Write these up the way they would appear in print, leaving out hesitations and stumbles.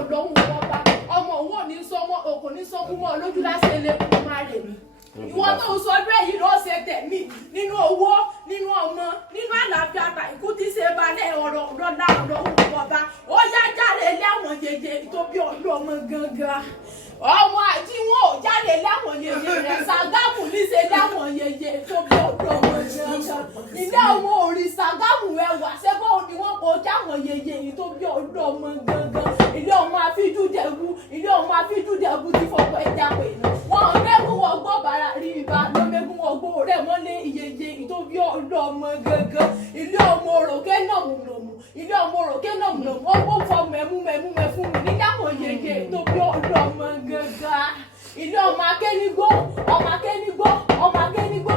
Ọlọ́run ọba ọmọ òun ò ní sọmọ òkò ní sọkúmọ lójú lásán elékùn máa rè mí ìwọ tó ń sọ bẹ́ẹ̀ yìí ló ṣe tẹ̀mí nínú owó nínú ọmọ nínú àlàáfíà àtàkùn tí ṣe balẹ̀ ọ̀rọ̀ lọ́la Ọlọ́run ọba ó yá jáde láwọn yeye ìtòbí ọlọ́mọ gangan ọmọ àti wọn ò jáde láwọn yeye rẹ Ṣàgámù níṣe láwọn yeye ìtòbí ọlọ́mọ gangan ilé ọmọ orí Ṣàgámù ẹwà ṣẹ́gbọ́n òní wọn kò jáwọn yeye ìtòbí ọlọ́mọ gangan ilé ọmọ afíjúdẹ̀bù ilé ọmọ afíjúdẹ̀bù ti fọwọ́ ẹja pè ní wọn mẹ́gùn wọ́n gbọ́ bàrà rí ibà ló mẹ́gùn wọ́n gbọ́ rẹ̀ wọ́n lé iyeye ìtòbí ọlọ́mọ gangan ilé ọmọ òròkè nàmùnàmù ilé ọmọ òròkè nàmùnàmù ó kó fọ mẹ́mú fún mi nígbàwọ̀ yeye ìtòbí ọlọ́mọ gangan ilé ọmọ akẹ́nigbó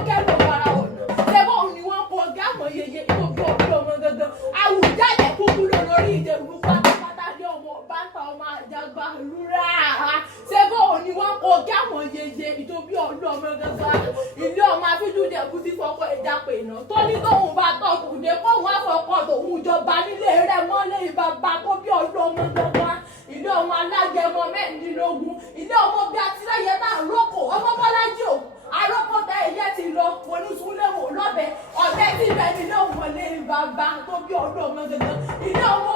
kẹ́lò wàrà ọ̀nà ṣẹ́bọ̀ ni wọ́n kọ́ gáàmọ̀ yeye ìtòbí ọlọ́mọ gangan àwùjáde kúkú lórí ìdèrú pátápátá ní ọmọ bàtà ọmọ àjàgbá lúra ṣẹ́bọ̀ ni wọ́n kọ́ gáàmọ̀ yeye ìtòbí ọlọ́mọ gangan ilé ọmọ afíjúdẹ̀kú ti fọkọ ẹja pè náà tó ní tóun bá tọ̀ tòun dé kóun àfọkọ̀ tòun jọba nílé rẹ̀ mọ́lẹ̀ ìbàbà tó bí ọlọ́mọ gangan ilé ọmọ alágẹmọ mẹ́rìndínlógún ilé ọmọ bí atíláyẹ náà rọ́kò ọmọ bọ́lájì ò arọ́kọ̀tà ẹ̀yẹ ti lọ wọnúsúlẹ̀wò lọ́bẹ̀ ọ̀bẹ tí bẹ́ẹ̀ ni náà wọlé bàbá tó bí ọdún ọmọ gẹ́gẹ́ ilé ọmọ